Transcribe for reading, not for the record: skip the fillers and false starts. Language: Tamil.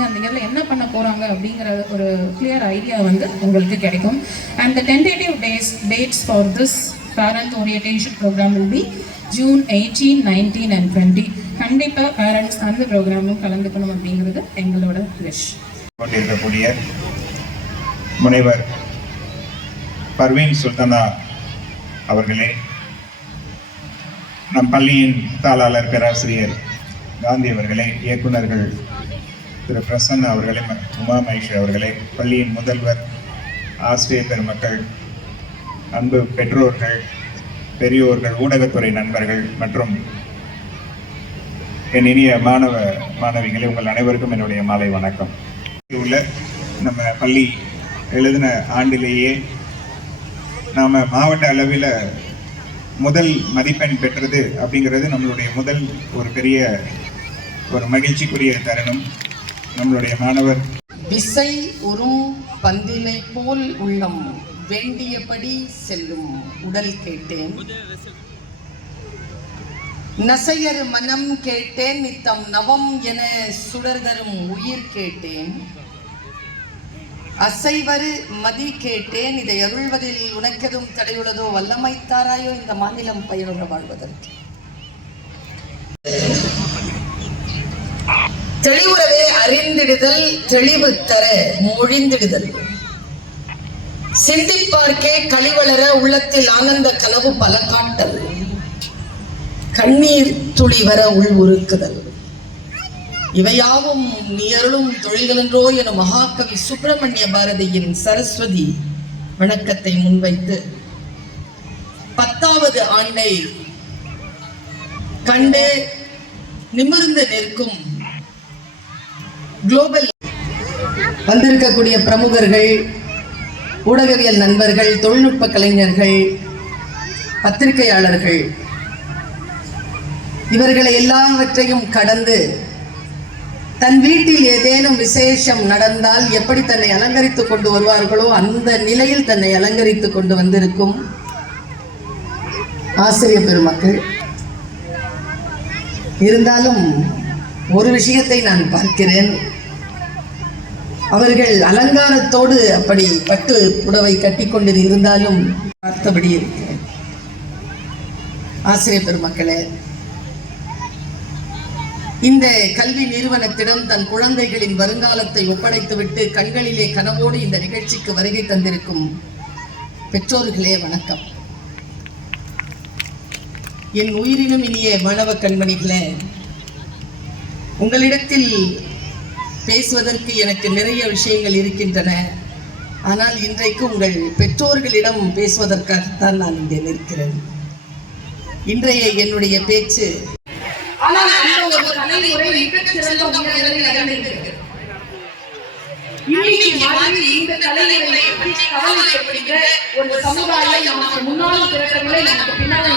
படிக்கிறாங்க, அந்த இயரில் என்ன பண்ண போகிறாங்க அப்படிங்கிற ஒரு கிளியர் ஐடியா வந்து உங்களுக்கு கிடைக்கும். And the tentative dates for this parent orientation programme will be June 18, 19 and 20. கண்டிப்பாக பேரண்ட்ஸ் அந்த ப்ரோக்ராமும் கலந்துக்கணும் அப்படிங்கிறது எங்களோட விஷ். கொண்டிருக்கக்கூடிய முனைவர் பர்வீன் சுல்தானா அவர்களே, நம் பள்ளியின் தாளாளர் பேராசிரியர் காந்தி அவர்களே, இயக்குநர்கள் திரு பிரசன்னா அவர்களே, உமா மகேஷ் அவர்களே, பள்ளியின் முதல்வர், ஆசிரியர் பெருமக்கள், அன்பு பெற்றோர்கள், பெரியோர்கள், ஊடகத்துறை நண்பர்கள் மற்றும் என் இனிய மாணவ மாணவிகளே, உங்கள் அனைவருக்கும் என்னுடைய மாலை வணக்கம். உள்ள நம்ம பள்ளி எழுதின ஆண்டிலேயே நாம் மாவட்ட அளவில் முதல் மதிப்பெண் பெற்றது அப்படிங்கிறது நம்மளுடைய முதல் ஒரு பெரிய ஒரு மகிழ்ச்சிக்குரிய தருணம். நம்மளுடைய மாணவர் விசை உறும் பந்தினை போல் உள்ளம் வேண்டியபடி செல்லும் உடல் கேட்டேன், நசையர் மனம் கேட்டேன், நித்தம் நவம் என சுடர் தரும் உயிர் கேட்டேன், அசைவரு மதி கேட்டேன், இதை அருள்வதில் உனக்கெதும் தடையுள்ளதோ, வல்லமை தாராயோ இந்த மாநிலம் பயனுற வாழ்வதற்கு. தெளிவுறவே அறிந்திடுதல், தெளிவு தர மொழிந்திடுதல், சிந்திப்பார்க்கே கழிவளர உள்ளத்தில் ஆனந்த கனவு பல காட்டல், கண்ணீர் துளி வர உள் உருக்குதல், இவையாவும் நீ அருளும் தொழில்களென்றோ என மகாகவி சுப்பிரமணிய பாரதியின் சரஸ்வதி வணக்கத்தை முன்வைத்து 10வது ஆண்டை கண்டு நிமிர்ந்து நிற்கும் குளோபல் வந்திருக்கக்கூடிய பிரமுகர்கள், ஊடகவியல் நண்பர்கள், தொழில்நுட்ப கலைஞர்கள், பத்திரிகையாளர்கள், இவர்களை எல்லாவற்றையும் கடந்து தன் வீட்டில் ஏதேனும் விசேஷம் நடந்தால் எப்படி தன்னை அலங்கரித்துக் கொண்டு வருவார்களோ அந்த நிலையில் தன்னை அலங்கரித்துக் கொண்டு வந்திருக்கும் ஆசிரியர் பெருமக்கள். இருந்தாலும் ஒரு விஷயத்தை நான் பார்க்கிறேன், அவர்கள் அலங்காரத்தோடு அப்படி பட்டு புடவை கட்டி கொண்டு இருந்தாலும் பார்த்தபடி இருக்கிறேன். ஆசிரியர் பெருமக்களே, இந்த கல்வி நிறுவனத்திடம் தன் குழந்தைகளின் வருங்காலத்தை ஒப்படைத்துவிட்டு கண்களிலே கனவோடு இந்த நிகழ்ச்சிக்கு வருகை தந்திருக்கும் பெற்றோர்களே வணக்கம். என் உயிரினும் இனிய மாணவ கண்மணிகளே, உங்களிடத்தில் பேசுவதற்கு எனக்கு நிறைய விஷயங்கள் இருக்கின்றன. ஆனால் இன்றைக்கு உங்கள் பெற்றோர்களிடம் பேசுவதற்காகத்தான் நான் இங்கே நிற்கிறேன். இன்றைய என்னுடைய பேச்சு ஒரு சமுதாயம் நமக்கு முன்னால் பிறக்கவில்லை, நமக்கு பின்னால்